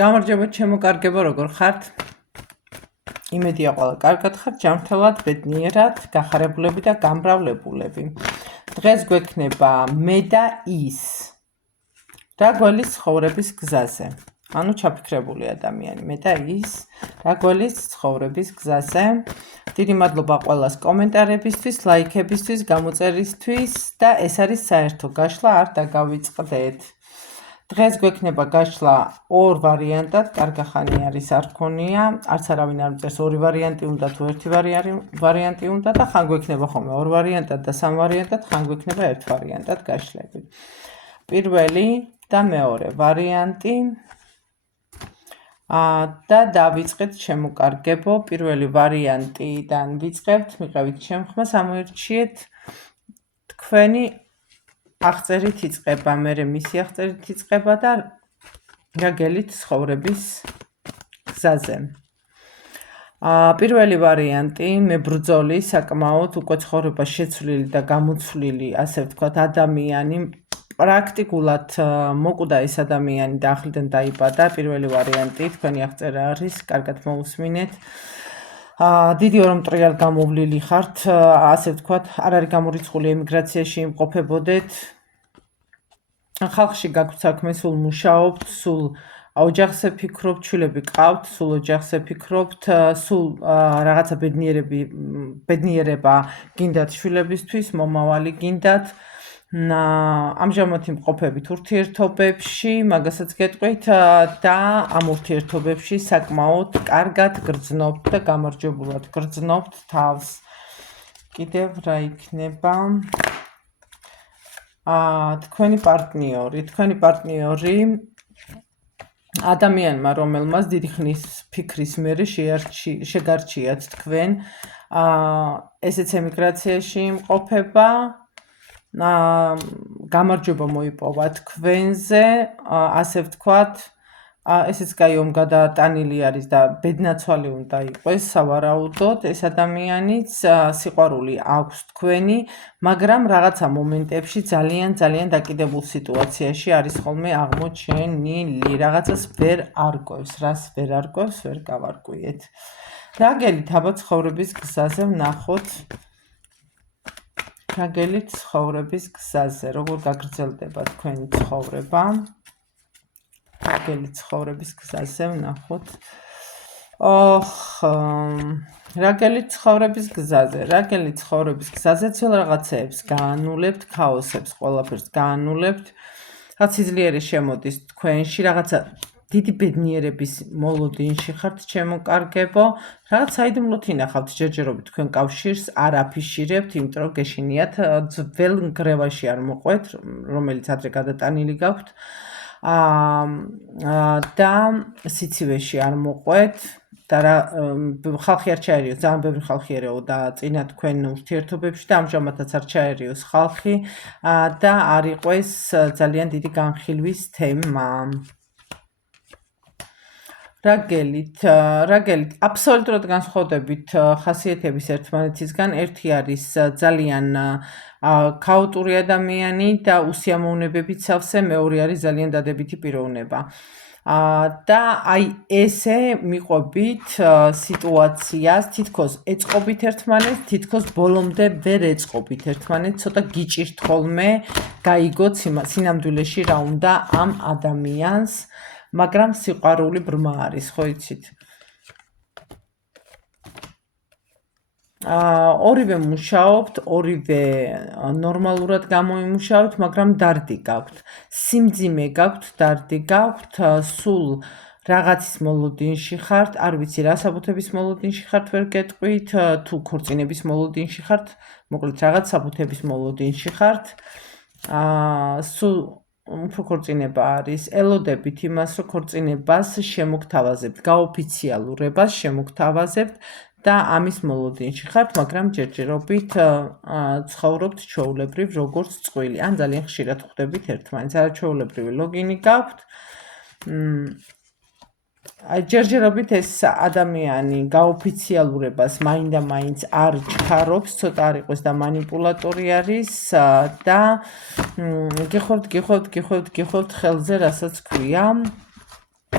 გამარჯობა ჩემო კარგებო, როგორ ხართ? იმედია ყველა კარგად ხართ, ჯანმრთელად, ბედნიერად, გახარებულები და გამრავლებულები. დღეს გვექნება მე და ის. რა გველის ცხოვრების გზაზე? ანუ ჩაფიქრებული ადამიანი, მე და ის, რა გველის ცხოვრების გზაზე? დიდი მადლობა ყველას კომენტარებისთვის, ლაიქებისთვის, გამოწერისთვის და ეს არის საერთო გაშლა, არ დაგავიწყდეთ. დღეს გვექნება გაშლა ორ ვარიანტად, კარგი ხანი არის არ გქონია, არც არავინ არ მწერს ორი ვარიანტი უნდა თუ ერთი ვარიანტი უნდა და ხან გვექნება ხოლმე ორ ვარიანტად და სამ ვარიანტად, ხან გვექნება ერთ ვარიანტად გაშლები. პირველი და მეორე ვარიანტი და დავიწყეთ ჩემო კარგებო, პირველი ვარიანტიდან ვიწყებთ, მიყევით შემხმას, ამოერჩიეთ თქვენი აღწერით იწყება, მერე მისი აღწერით იწყება და რა გელით ცხოვრების გზაზე. პირველი ვარიანტი, მე ბრძოლი, საკმაოდ უკვე ცხოვრება შეცვლილი და გამოცვლილი, ასე ვთქვათ, ადამიანი, პრაქტიკულად მოკვდა ეს ადამიანი და ახლიდან დაიბადა. პირველი ვარიანტი, თქვენი აღწერა არის, კარგად მოусმინეთ. დიდი ორომტრიალ გამოვლილი ხართ, ასე ვთქვათ, არ არის გამორიცხული ემიგრაციაში იმყოფებოდეთ. ხალხში გაქვთ საქმე, სულ მუშაობთ, სულ ოჯახზე ფიქრობთ, შვილები ყავთ, სულ ოჯახზე ფიქრობთ, სულ რაღაცა ბედნიერება გინდათ შვილებისთვის, მომავალი გინდათ. ამჟამად იმყოფებით ურთიერთობებში, მაგასაც გეტყვით და ამ ურთიერთობებში საკმაოდ კარგად გრძნობთ და გამარჯვებულად გრძნობთ თავს. კიდევ რა იქნება? თქვენი პარტნიორი ადამიანმა, რომელმაც დიდი ხნის ფიქრის მერე შეგარჩიათ თქვენ, ესეც ემიგრაციაში იმყოფება, გამარჯვება მოიპოვა თქვენზე, ასე ვთქვათ, ესეც კაი gadატანილი არის და ბედნაცვალი უნდა იყოს, სავარაუდოდ, ეს ადამიანიც სიყვარული აქვს თქვენი, მაგრამ რაღაცა მომენტებში ძალიან დაკიდებულ სიტუაციაში არის ხოლმე აღმოჩენილი, რაღაცას ვერ არკვევს, რას ვერ არკვევს, ვერ გავარკვიეთ. რა გელით აბა ცხოვრების გზაზე ვნახოთ? რა გელით ცხოვრების გზაზე, როგორ გაგრძელდება თქვენი ცხოვრება? რა გელით ცხოვრების გზაზე ვნახოთ? რა გელით ცხოვრების გზაზე? რა გელით ცხოვრების გზაზე ცელ რაღაცეებს გაანულებთ, ქაოსებს ყველაფერს გაანულებთ. რაც სიძლიერე შემოდის თქვენში, რაღაცა დიდი ბედნიერების მოლოდინში ხართ, ჩემო კარგებო. რაღაც საიდუმლოდ ინახავთ ჯერჯერობით თქვენ კავშირს, არ აფიშირებთ, იმიტომ რომ გეშინიათ ძველ ნგრევაში არ მოყვეთ, რომელიც ადრე გადატანილი გაქვთ. და სიცივეში არ მოყვეთ და ხალხი არ ჩაერიოს, ძალიან ბევრი ხალხი ერეოდა წინა თქვენ ურთიერთობებში და ამჟამადაც არ ჩაერიოს ხალხი და არ იყოს ძალიან დიდი განხილვის თემა. რა გელით აბსოლუტურად განსხვავდებით ხასიათების ერთმანეთისგან, ერთი არის ძალიან ქაოტური ადამიანი და უსიამოვნებებით სავსე, მეორე არის ძალიან დადებითი პიროვნება. და აი ესე მიყვებით სიტუაციას, თითქოს ეწყობით ერთმანეთს, თითქოს ბოლომდე ვერ ეწყობით ერთმანეთს, ცოტა გიჭირთ ხოლმე გაიგოთ სინამდვილეში რა უნდა ამ ადამიანს, მაგრამ სიყვარული ბრმა არის, ხო იცით? ორივე მუშაობთ, ორივე ნორმალურად გამოიმუშავეთ, მაგრამ დარდი გაქვთ. სიმძიმე გაქვთ, დარდი გაქვთ, სულ რაღაცის მოლოდინში ხართ, არ ვიცი რა საბუთების მოლოდინში ხართ, ვერ გეტყვით, თუ ქორწინების მოლოდინში ხართ, მოკლედ რაღაც საბუთების მოლოდინში ხართ. სულ უფრო ქორწინება არის, ელოდებით იმას, რომ ქორწინებას შემოგთავაზებთ, გაოფიციალურებას შემოგთავაზებთ და ამის მოლოდინში ხართ, მაგრამ ჯერჯერობით ცხოვრობთ ჩვეულებრივ როგორც წყვილი, ან ძალიან ხშირად ხვდებით ერთმანეთს, არაჩვეულებრივი ლოგინი გაქვთ. ჯერჯერობით ეს ადამიანი გაოფიციალურებას მაინდა-მაინც არ ჩქარობს, ცოტა არ იყოს და მანიპულატორი არის და გიხევთ ხელზე, რასაც ქვია.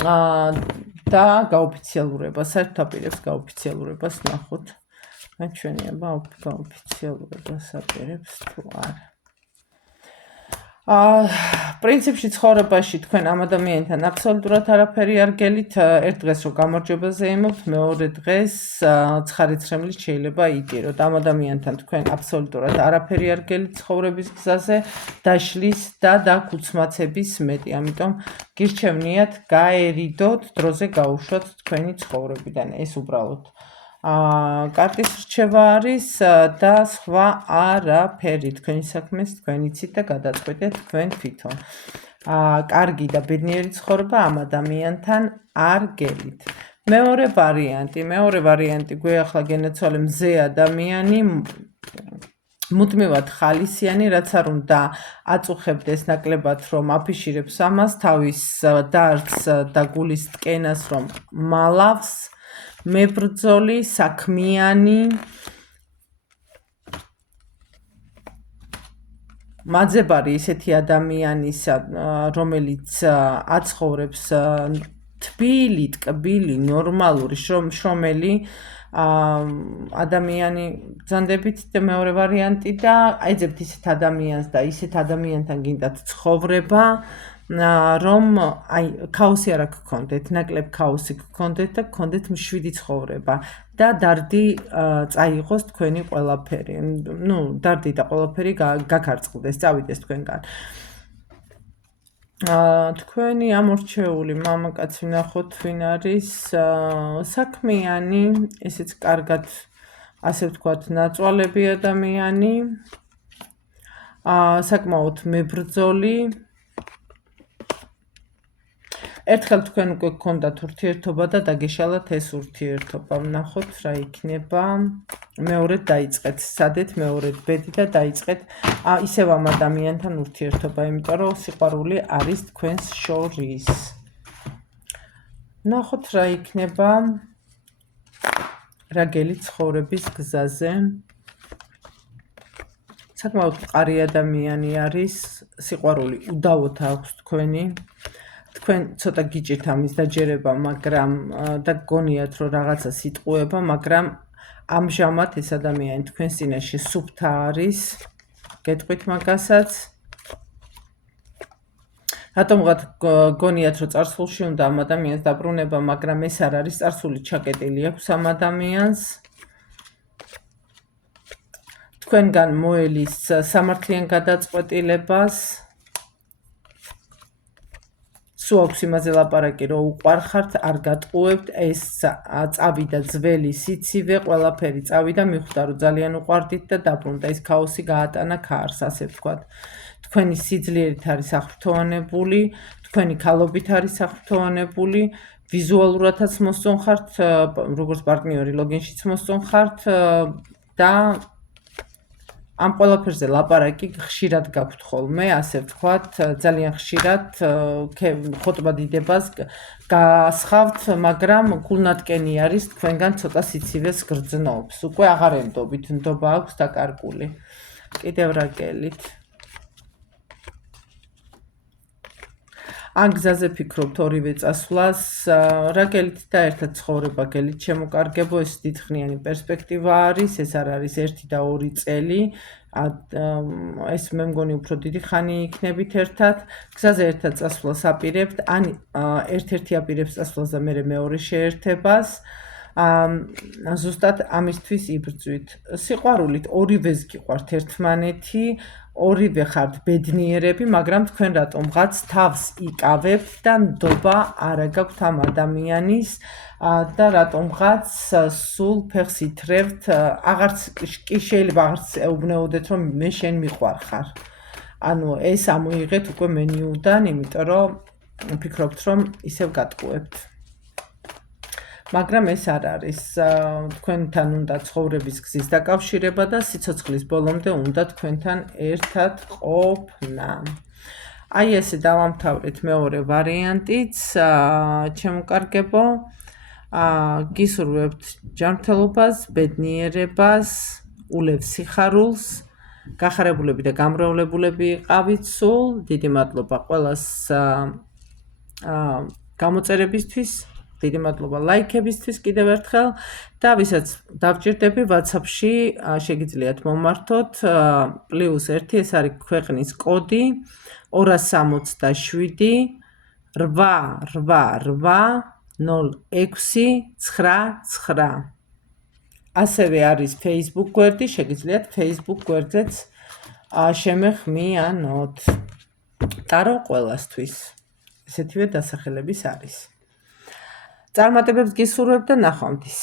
და გაოფიციალურება, საერთოდ აპირებს გაოფიციალურებას ნახოთ. ჩვენი აბა გაოფიციალურებას აპირებს თუ არა. პრინციპში ცხოვრებაში თქვენ ამ ადამიანთან აბსოლუტურად არაფერი არ გელით, ერთ დღეს რომ გამარჯვებაზე იმობთ, მეორე დღეს ცხარიცრემლით შეიძლება იტიროთ. ამ ადამიანთან თქვენ აბსოლუტურად არაფერი არ გელით ცხოვრების გზაზე, დაშლის და დაქუცმაცების მეტი. ამიტომ გირჩევნიათ გაერიდოთ, დროზე გაუშვათ თქვენი ცხოვრებიდან. ეს უბრალოდ კარტის რჩევა არის და სხვა არაფერი. თქვენი საქმეს თქვენ იცით და გადაწყვეტეთ თქვენ თვითონ. კარგი და ბედნიერი ცხოვრება ამ ადამიანთან არ გელით. მეორე ვარიანტი გვეახლა გენაცვალე მზე ადამიანი, მუდმივად ხალისიანი, რაც არ უნდა აწუხებდეს ნაკლებად, რომ აფიშირებს ამას, თავის დარდს და გულის ტკენას, რომ მალავს, მებრძოლი, საქმიანი, მაძებარი ისეთი ადამიანისა, რომელიც აცხოვრებს თბილი, ტკბილი, ნორმალური, შრომელი ადამიანი ბრძანდებით და მეორე ვარიანტი და აიძებთ ისეთ ადამიანს და ისეთ ადამიანთან გინდათ ცხოვრება, რომ ქაოსი არ გქონდეთ, ნაკლებ ქაოსი გქონდეთ და გქონდეთ მშვიდი ცხოვრება და დარდი წაიღოს თქვენი ყველაფერი. დარდი და ყველაფერი გაქარწყლდეს, წავიდეს თქვენგან. თქვენი ამორჩეული მამაკაცი ნახოთ ვინ არის, საქმიანი, ესეც კარგად, ასე ვთქვათ, ნაწვალები ადამიანი, საკმაოდ მებრძოლი. ერთხელ თქვენ უკვე გქონდათ ურთიერთობა და დაგეშალათ ეს ურთიერთობა. ვნახოთ რა იქნება. მეორედ დაიწყეთ, სადეთ მეორედ ბედი და დაიწყეთ ისევ ამ ადამიანთან ურთიერთობა, იმიტომ რომ სიყვარული არის თქვენს შორის. ვნახოთ რა იქნება. რა გელით ცხოვრების გზაზე. საკმაოდ მყარი ადამიანი არის, სიყვარული უდავოდ აქვს თქვენი. თქვენ ცოტა გიჭირთ ამის დაჯერება, მაგრამ და გგონიათ, რომ რაღაცას იტყუება, მაგრამ ამჟამად ეს ადამიანი თქვენს წინაშე სუფთა არის. გეტყვით მაგასაც. რატომღაც გგონიათ, რომ წარსულში უნდა ამ ადამიანს დაბრუნება, მაგრამ ეს არ არის, წარსული ჩაკეტილი აქვს ამ ადამიანს. თქვენგან მოელის სამართლიან გადაწყვეტილებას. სულ აქვს იმაზე ლაპარაკი, რომ უყვარხართ, არ გატყუებთ, ეს წავიდა ძველი სიცივე, ყველაფერი წავიდა, მიხვდა, რომ ძალიან უყვარდით და დაბრუნდა, ეს ქაოსი გაატანა ქარს, ასე ვთქვათ. თქვენი სიძლიერით არის აღფრთოვანებული, თქვენი ქალობით არის აღფრთოვანებული, ვიზუალურადაც მოსწონხართ, როგორც პარტნიორი ლოგინშიც მოსწონხართ და ამ ყველაფერზე ლაპარაკი ხშირად გაქვთ ხოლმე, ასე ვთქვათ, ძალიან ხშირად ხოტბა დიდებას გასხავთ, მაგრამ გულნატკენი არის თქვენგან ცოტა სიცივეს გრძნობს. უკვე აღარ ენდობით, ნდობა აქვს დაკარგული. კიდევ რა გელით? ან გზაზე ფიქრობთ ორივე წასვლას, რა გელით და ერთად ცხოვრება გელით შემოკარგებო, ეს დიდხნიანი პერსპექტივა არის, ეს არ არის 1 და 2 წელი, ეს მე მგონი უფრო დიდი ხანი იქნებით ერთად, გზაზე ერთად წასვლას აპირებთ, ან ერთ-ერთი აპირებს წასვლას და მერე მეორე შეერთებას, ზუსტად ამისთვის იბრძვით. სიყვარულით ორივეს გიყვართ ერთმანეთი, ორივე ხართ ბედნიერები, მაგრამ თქვენ რატომღაც თავს იკავებთ და ნდობა არა გაქვთ ამ ადამიანის და რატომღაც სულ ფეხს ითრევთ, აღარც კი შეიძლება აღარც ეუბნეოდეთ, რომ მე შენ მიყვარხარ. ანუ ეს ამოიღეთ უკვე მენიუდან, იმიტომ რომ ფიქრობთ, რომ ისევ გატყუებთ. მაგრამ ეს არ არის, თქვენთან უნდა ცხოვრების გზის დაკავშირება და სიცოცხლის ბოლომდე უნდა თქვენთან ერთად ყოფნა. აი ესე დავამთავრეთ მეორე ვარიანტიც, ჩემოკარგებო, გისურვებთ ჯანმრთელობას, ბედნიერებას, ულევ სიხარულს, გახარებულები და გამრავლებულები იყავით სულ, დიდი მადლობა ყველას გამოწერებისთვის, დიდი მადლობა ლაიქებისთვის კიდევ ერთხელ და ვისაც დავჭირდები WhatsApp-ში შეგიძლიათ მომართოთ +1 ეს არის ქვეყნის კოდი 267 8880699. ასევე არის Facebook გვერდი, შეგიძლიათ Facebook გვერდზეც შემეხმიანოთ. ტარო ყველასთვის. ესეთივე დასახელების არის. წარმატებებს გისურვებ და ნახვამდის.